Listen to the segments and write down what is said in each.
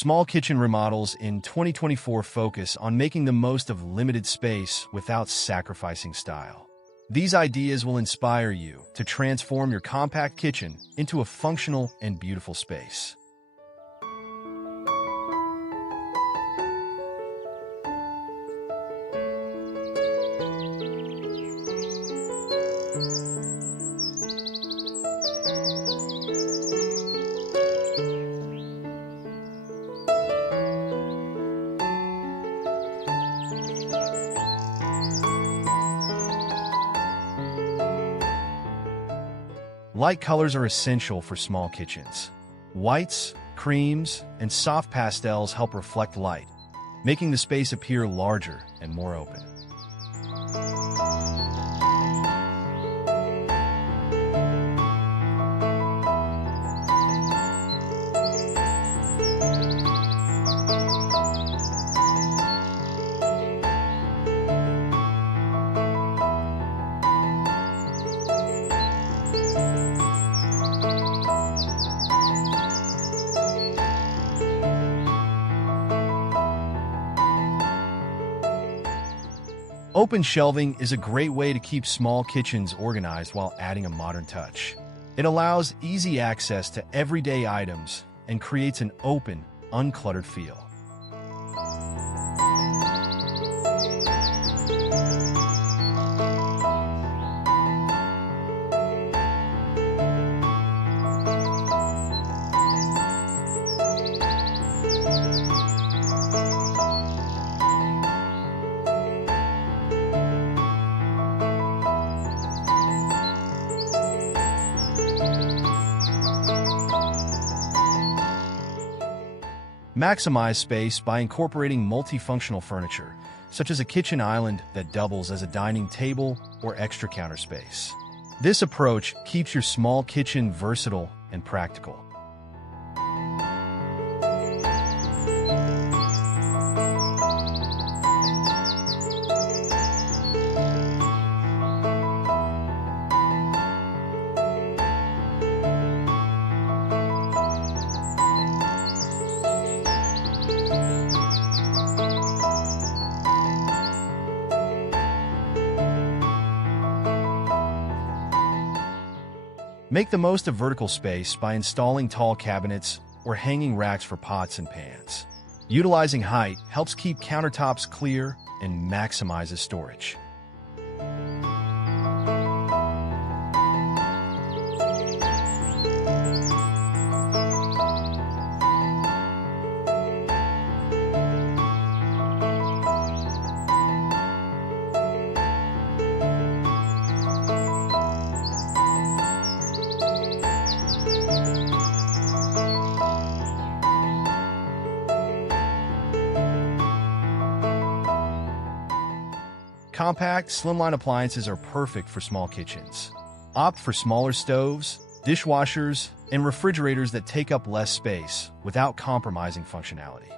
Small kitchen remodels in 2024 focus on making the most of limited space without sacrificing style. These ideas will inspire you to transform your compact kitchen into a functional and beautiful space. Light colors are essential for small kitchens. Whites, creams, and soft pastels help reflect light, making the space appear larger and more open. Open shelving is a great way to keep small kitchens organized while adding a modern touch. It allows easy access to everyday items and creates an open, uncluttered feel. Maximize space by incorporating multifunctional furniture, such as a kitchen island that doubles as a dining table or extra counter space. This approach keeps your small kitchen versatile and practical. Make the most of vertical space by installing tall cabinets or hanging racks for pots and pans. Utilizing height helps keep countertops clear and maximizes storage. Compact, slimline appliances are perfect for small kitchens. Opt for smaller stoves, dishwashers, and refrigerators that take up less space without compromising functionality.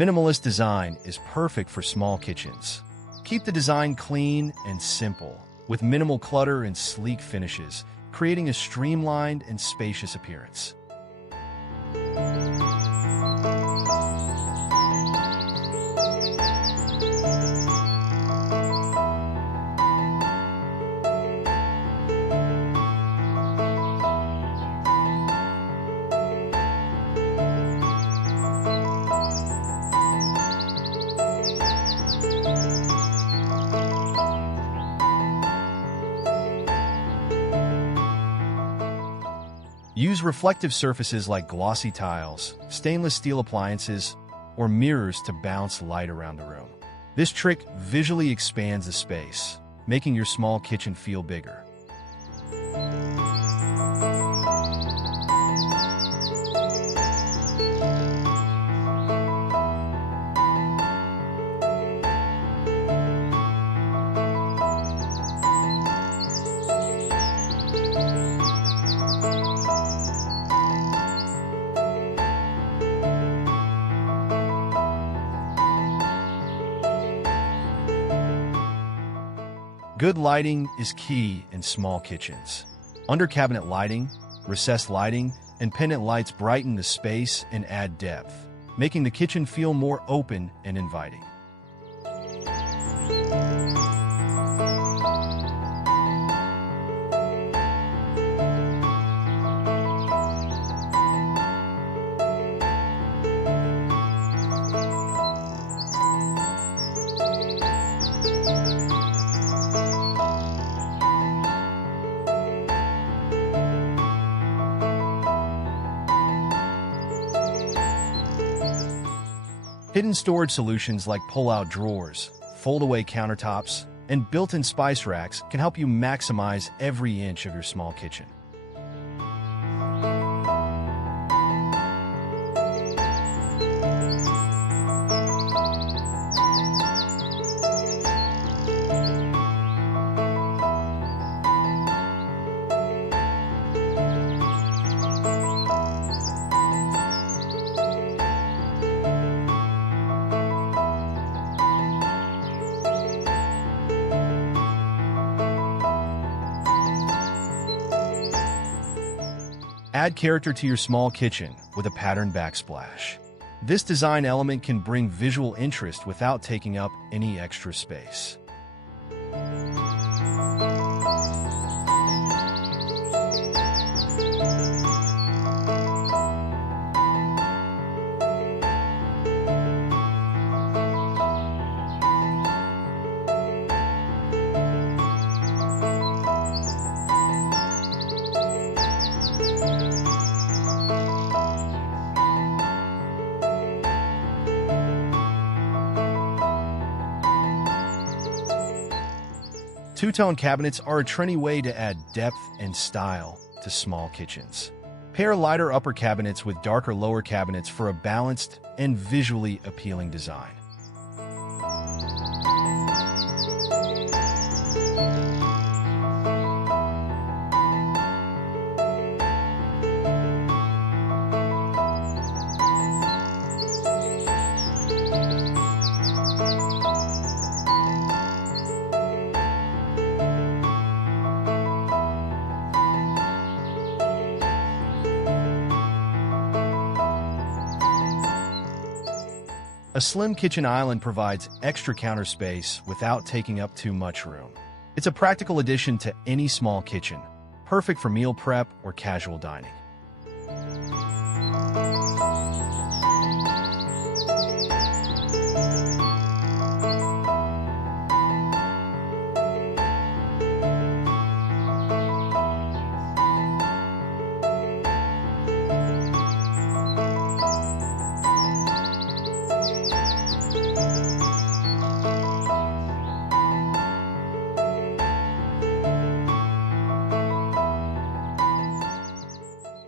Minimalist design is perfect for small kitchens. Keep the design clean and simple, with minimal clutter and sleek finishes, creating a streamlined and spacious appearance. Use reflective surfaces like glossy tiles, stainless steel appliances, or mirrors to bounce light around the room. This trick visually expands the space, making your small kitchen feel bigger. Good lighting is key in small kitchens. Under-cabinet lighting, recessed lighting, and pendant lights brighten the space and add depth, making the kitchen feel more open and inviting. Hidden storage solutions like pull-out drawers, fold-away countertops, and built-in spice racks can help you maximize every inch of your small kitchen. Add character to your small kitchen with a patterned backsplash. This design element can bring visual interest without taking up any extra space. Two-tone cabinets are a trendy way to add depth and style to small kitchens. Pair lighter upper cabinets with darker lower cabinets for a balanced and visually appealing design. A slim kitchen island provides extra counter space without taking up too much room. It's a practical addition to any small kitchen, perfect for meal prep or casual dining.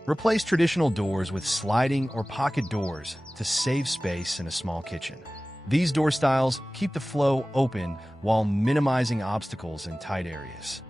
Replace traditional doors with sliding or pocket doors to save space in a small kitchen. These door styles keep the flow open while minimizing obstacles in tight areas.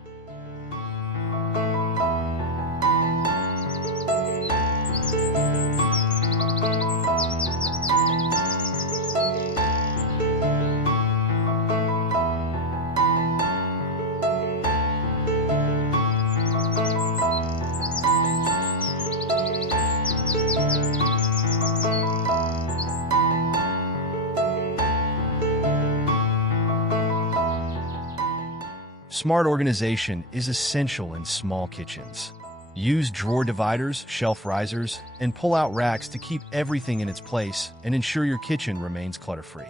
Smart organization is essential in small kitchens. Use drawer dividers, shelf risers, and pull-out racks to keep everything in its place and ensure your kitchen remains clutter-free.